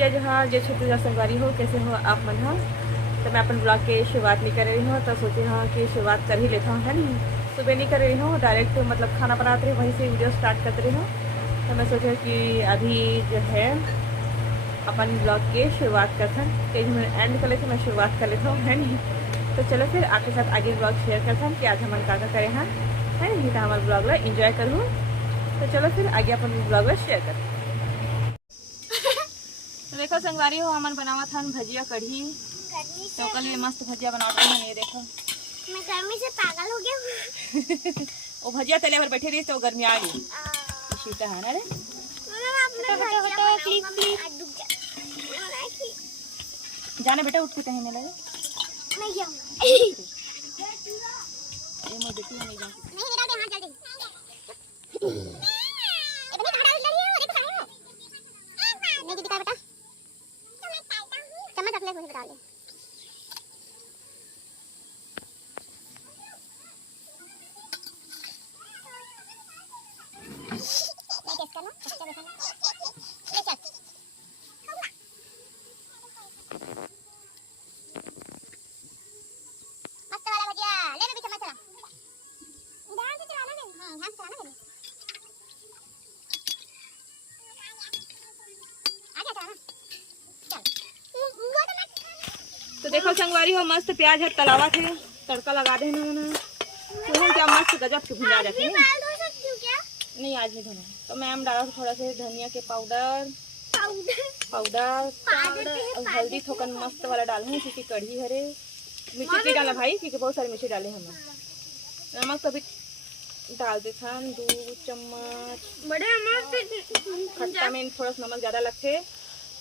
जय जोहार जय छत्तीसगढ़ संगवारी हो, कैसे हो आप मन हो। तो मैं अपन ब्लॉग के शुरुआत नहीं कर रही हूँ, तो सोची हाँ कि शुरुआत कर ही लेता हूँ, है नहीं। सुबह नहीं कर रही हूँ, डायरेक्ट मतलब खाना बनाते रही वहीं से वीडियो स्टार्ट करते रही हूँ। तो मैं सोचा कि अभी जो है अपन ब्लॉग के शुरुआत करते हैं, कहीं मैं एंड कर लेती हूँ, मैं शुरुआत कर लेता हूँ, है नहीं। तो चलो फिर आपके साथ आगे ब्लॉग शेयर करता हूँ कि आज हम का करें हैं, है नहीं। तो हमारे ब्लॉग में इंजॉय करूँ। तो चलो फिर आगे अपन ब्लॉग में शेयर करते हैं। तो देखो संगवारी हो, हमन बनावा था भजिया कढ़ी, तो कल ये मस्त भजिया बनाते हैं। ये देखो मैं गर्मी से पागल हो गया हूँ। वो भजिया तले पर बैठे रही तो गर्मी आ गई। शीता है ना रे, जाने बेटा उठ के कहीं नहीं लगे। नहीं जाऊंगा। ये मोर बेटी नहीं जा नहीं बेटा हां जल्दी इतने खड़ा लगी है, देखो कहां हो। नहीं दिखा बेटा, चम्मच रख ले, कुछ बता ले। टेस्ट करना, अच्छा देखना ले चल। मस्त वाला भजिया ले, बेबी चम्मच चला, ध्यान से चलाना है। हां ध्यान से चलाना है। आजा चलाना चल। तो देखो संगवारी हो, मस्त प्याज है तलावा थे, तड़का लगा दे ना तो क्या मस्त गजब के भुना जाते हैं। नहीं आज नहीं धोना, तो मैम डाला थोड़ा से धनिया के पाउडर और हल्दी थोकन मस्त वाला डालूँ, क्योंकि कढ़ी हरे। मिर्ची नहीं डाला भाई, क्योंकि बहुत सारी मिर्ची डाले हम। नमक कभी डाल देते हैं 2 चम्मच। बड़े मस्त खट्टा में थोड़ा सा नमक ज्यादा लगते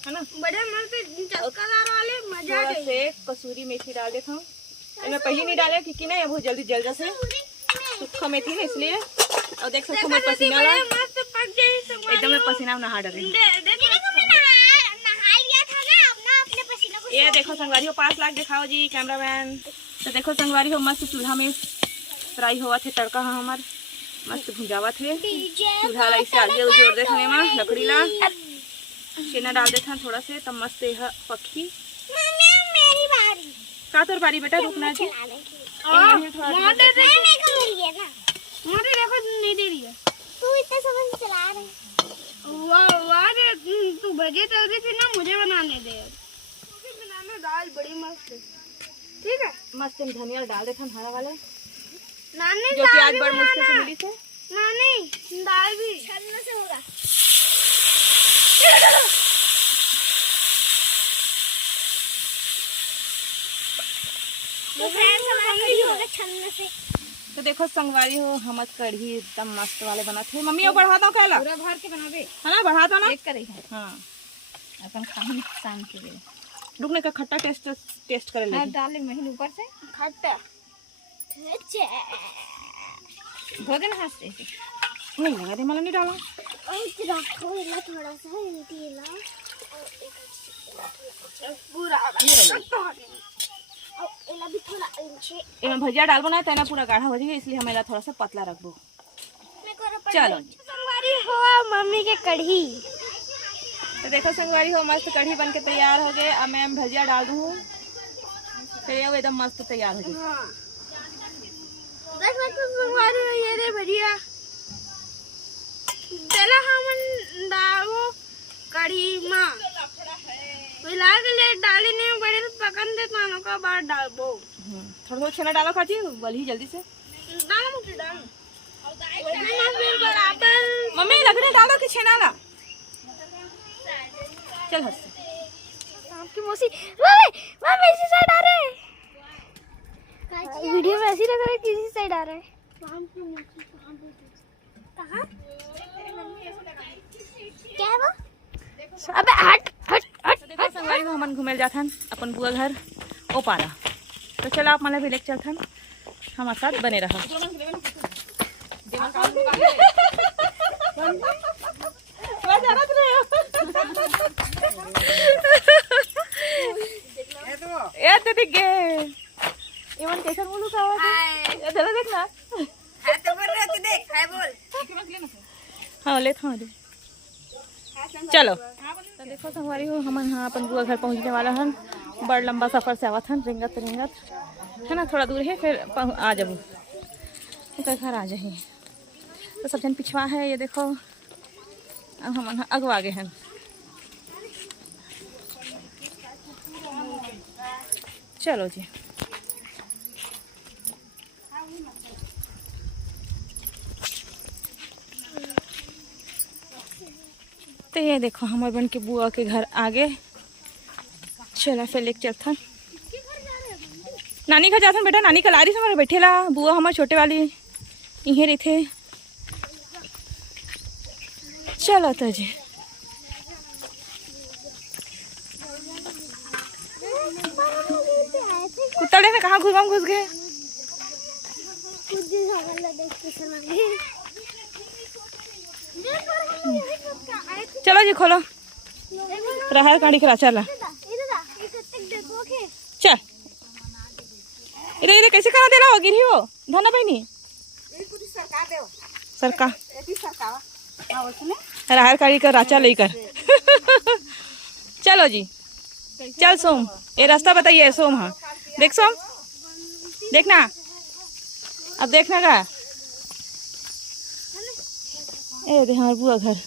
है ना। बड़े मस्त चटकादार वाले मजा थोड़ा से कसूरी मेथी डाल देता हूँ। मैं पहले नहीं डाला क्योंकि ना बहुत जल्दी जल जाते सूखा मेथी ना, इसलिए। और देख सकते हो मैं पसीना ला एकदम मैं पसीना नहा डर रही। ये देखो संगवारी हो, 5 लाख दिखाओ जी कैमरामैन। तो देखो संगवारी हो, मस्त चूल्हा में फ्राई हुआ थे तड़का हमार, मस्त भुंजावा थे। चूल्हा ला इसे आगे जोड़ दे खाने में लकड़ी ला शेना डाल देता थोड़ा से, तब मस्त यह पक्की। का तोर बारी बेटा, रुकना जी। देखो नहीं दे रही है, तू इतने समय से चला रहा है। वाह तू भजे तल रही थी ना, मुझे बनाने दे। बनाना दाल बड़ी मस्त है, ठीक है। मस्त धनिया डाल देता हरा वाला, नानी जो कि आज बड़ मुश्किल से मिली थे। नानी दाल भी छन्ने से होगा। तो देखो संगवारी हो, हम कढ़ी एकदम मस्त वाले बनाते। मम्मी वो बढ़ा दो कहला, पूरा भर के बनावे है ना, बढ़ा दो ना एक करे। हां अपन खाने शाम के लिए रुकने का खट्टा टेस्ट करे ले डाले महीन ऊपर से खट्टा भोजन हाथ से नहीं लगा दे, मला नहीं डाला। रखो इला थोड़ा सा इला पूरा इला भी थोड़ा इंचे इसमें भजिया डालबो ना तना पूरा गाढ़ा हो जाएगा, इसलिए हम इला थोड़ा सा पतला रखबो। चलो संगवारी हो मम्मी के कढ़ी। तो देखो संगवारी हो, मस्त कढ़ी बन के तैयार हो गए। अब मैं भजिया डाल दूँ, फिर ये एकदम मस्त तैयार हो गई। संगवारी हो ये रे भजिया चला हमन डालो कढ़ी मां मिला के ले डाली नहीं बड़े पकन दे तानो का बाद डालबो। थोड़ा थोड़ा छेना डालो काजी वाली जल्दी से डाल मुझे डाल फिर बराबर। मम्मी लगने डालो कि छेना ला, चल हंस आपकी मौसी मम्मी इसी साइड आ रहे हैं। वीडियो में ऐसी लग रहा है किसी साइड आ रहा है। कहां क्या है वो? अबे हट हट हट। देखो संगवारी को हमन घूमे जाथन अपन बुआ घर ओ पारा। तो चलो आप मला भी लेके चलथन, हमारे साथ बने रहो। ये तो दिख गए इवन कैसा बोलू का ये चलो देखना है तो बोल रहे तू देख है बोल हाँ ले था दे चलो तो देखो संगवारी हो हम यहाँ अपन बुआ घर पहुँचने वाला हन। बड़ लंबा सफ़र से आवत हन रिंगत रिंगत है ना, थोड़ा दूर है फिर आ जाबू घर आ जाए। तो सब जन पिछवा है ये देखो, अब हम अगवा आगे हैं। चलो जी तो ये देखो हमारे बन के बुआ के घर आगे। चला फिर लेके चलता नानी घर जाता बेटा। नानी कल आ रही हमारे बैठेला बुआ हमारे छोटे वाली यहीं रही थे। चलो तो जी कुत्ता देखने कहाँ घुस गए। चलो जी खोलो राहर गाड़ी करा। चला चल इधर इधर कैसे करा दे रहा हो गिरी हो धना बहनी सरका राहर गाड़ी का राचा लेकर। चलो जी चल सोम ये रास्ता बताइए सोम। हाँ देख सोम देखना अब देखना का ए दे हमारे बुआ घर।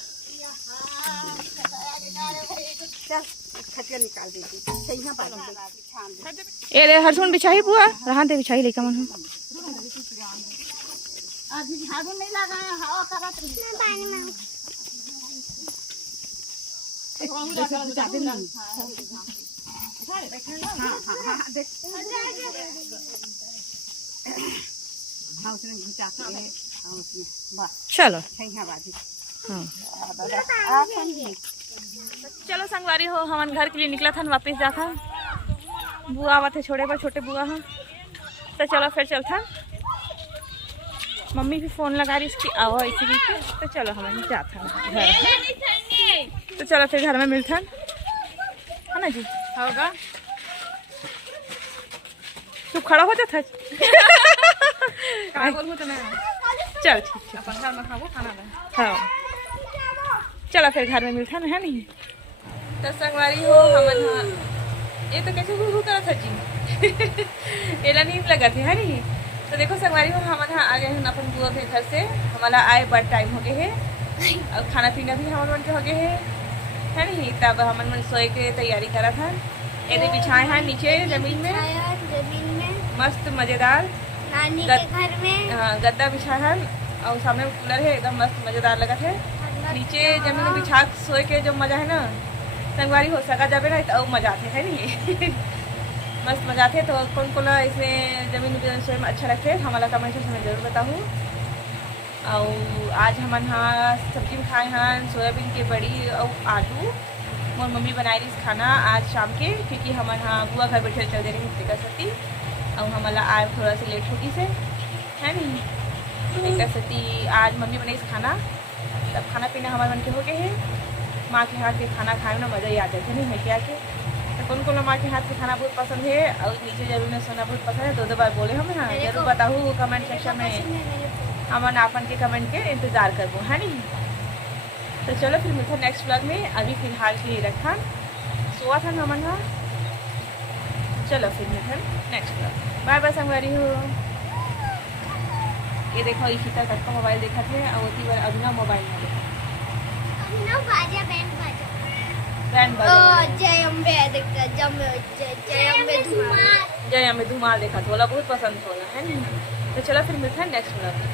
ए रे हरसुन बिछाई बुआ रहा दे बिछाई लेकर मन चलो हाँ चलो संगवारी हो हम घर के लिए निकला था वापस जाता। बुआ आवा थे छोड़े पर छोटे बुआ हाँ तो चलो फिर चलता। मम्मी भी फोन लगा रही इसकी आओ इसी तो चलो हम जाता घर। तो चलो फिर घर में मिलता है ना जी होगा। तू खड़ा हो जाता चल ठीक है घर में खाओ खाना हाँ। चलो फिर घर में मिलता है नहीं। तो संगवारी हो हम ये तो कैसे हु करा था जी एला नींद लगा थे है नहीं। तो देखो संगवारी हो हम आ गए हैं अपन बुआ के घर से। हमारा आए बड़ टाइम हो गए है और खाना पीना भी हमारे मन के हो गए है नहीं। तब हम मन सोए के तैयारी करा था। ये बिछाए हैं नीचे जमीन में मस्त मजेदार नानी के घर में। हाँ गद्दा बिछा है और सामने कूलर है एकदम मस्त मजेदार लगा है। नीचे जमीन में बिछा सोए के जो मजा है ना संगवारी हो सका जाबे ना तो मजा आते है नहीं। मस्त मजा आते। तो कौन कौन इसमें जमीन में सोए में अच्छा लगते है हमारा कमेंट सेक्शन में जरूर बताऊँ। और आज हम हाँ सब्जी में खाए हैं सोयाबीन के बड़ी और आलू। मोर मम्मी बनाई रही खाना आज शाम के क्योंकि हम हाँ बुआ घर बैठे चल दे रही हफ्ते का सती और हमारा आए थोड़ा सा लेट होगी से है नहीं। एक सती आज मम्मी बनाई खाना तब खाना पीना हमारे मन के हो गए है। माँ के हाथ के खाना खाए में मज़ा ही आता है नहीं है क्या के। तो कौन कौन माँ के हाथ के खाना बहुत पसंद है और नीचे जरूर में सोना बहुत पसंद है। दो बार बोले हमें हाँ जरूर बताऊँ कमेंट सेक्शन में। हम आपन के कमेंट के इंतज़ार करबो है नहीं। तो चलो फिर मिलता नेक्स्ट व्लॉग में। अभी फिलहाल के लिए रखा सोआ था हमन हाँ। चलो फिर मिलता नेक्स्ट व्लॉग। बाय बाय संगवारी हो। ये देखो इशिता तक का मोबाइल देखा थे और उसी बार अभी ना मोबाइल में देखा बैंड बाजा जय अम्बे देखता जय अम्बे धुमाल देखा तो बोला बहुत पसंद होला है नहीं। तो चलो फिर मिलता है नेक्स्ट व्लॉग में।